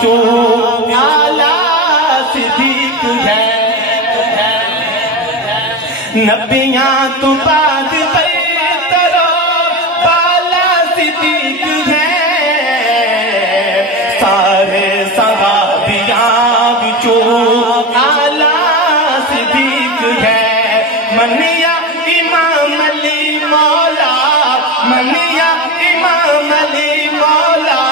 وچوں آلہ صدیق ہے نبیاں تو بعد برتر بالا صدیق ہے سارے صحابیاں وچوں آلہ صدیق ہے منیا امام علی مولا منیا امام علی مولا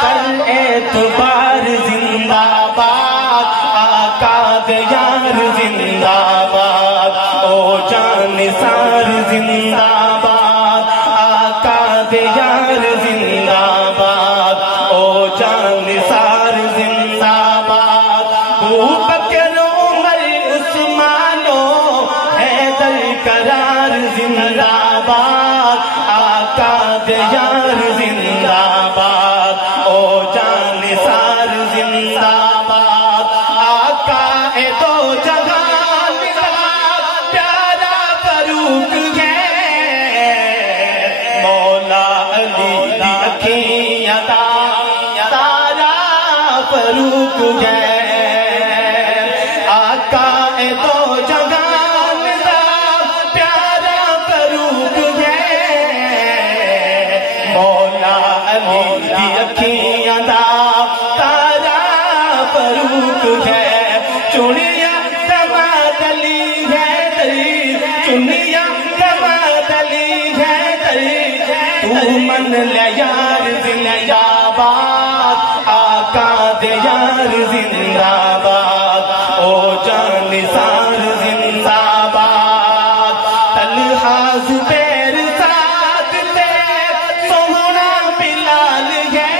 کل اعتبار زندہ باد آقا دے یار زندہ باد او جان نثار زندہ باد آقا دے یار زندہ باد او جان نثار زندہ باد ابو بکر عمر عثمان و حیدر قرار زندہ باد آقا دے یار زندہ باد او جان نثار زندہ باد آقا اے دو جہان کا پیارا فاروق ہے مولا علی دی اکھیاں دا تارا فاروق ہے آقا اے دو جہان دا پیارا فاروق ہے مولا علی دی اکھیاں دا تارا فاروق ہے چنیا دماد علی حیدری چنیا دماد علی حیدری تو من لے یار زندہ باد آقا دے یار زندہ باد او جان نثار زندہ باد طلحہ زبیر سعد تے سونا بلال ہے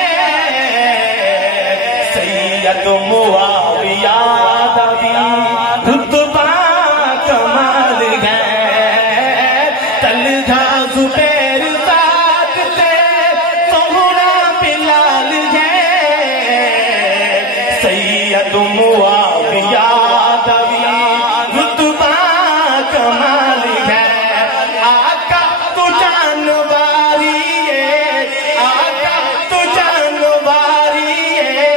سید معاویہ دا بھی رتبہ کمال ہے طلحہ زبیر سعد تے سونا بلال ہے سید معاویہ دا بھی رتبہ کمال ہے آقا تو جانواری ہے آقا تو جانواری ہے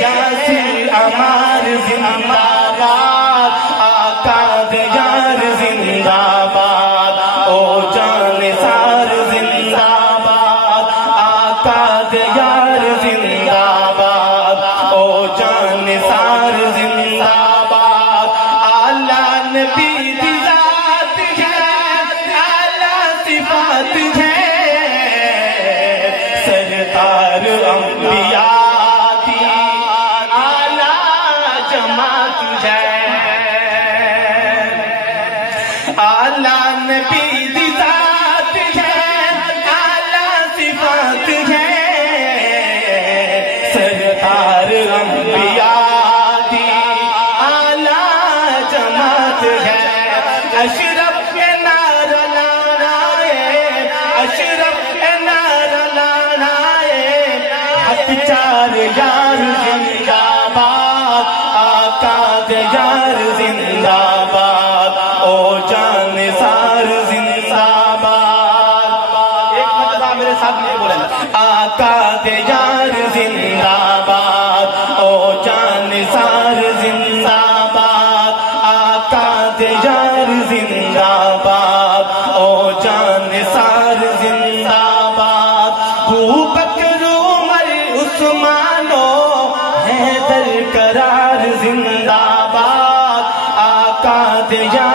یاسر عمار زندہ باد آقا دے یار زندہ باد او جان نثار زندہ باد آقا دے یار زندہ باد او جان نثار زندہ باد اعلیٰ نبی دی ذات ہے اعلیٰ صفات ہے سرکار انبیاء دی اعلیٰ جماعت ہے اعلیٰ نبی دی ذات ہے اعلیٰ صفات ہے سرکار انبیاء دی اعلیٰ جماعت ہے اشرف کے نار لانا ہے اشرف کے نار لانا ہے ہتھ چار یار زندہ باد آقا دے یار زندہ باد او جان نثار زندہ باد ایک مرتبہ میرے ساتھ یہ بولیں آقا دے یار زندہ باد او جان نثار زندہ باد آقا دے یار زندہ باد او جان نثار زندہ باد ابو بکر عمر عثمان و حیدر قرار زندہ باد آقا دے یار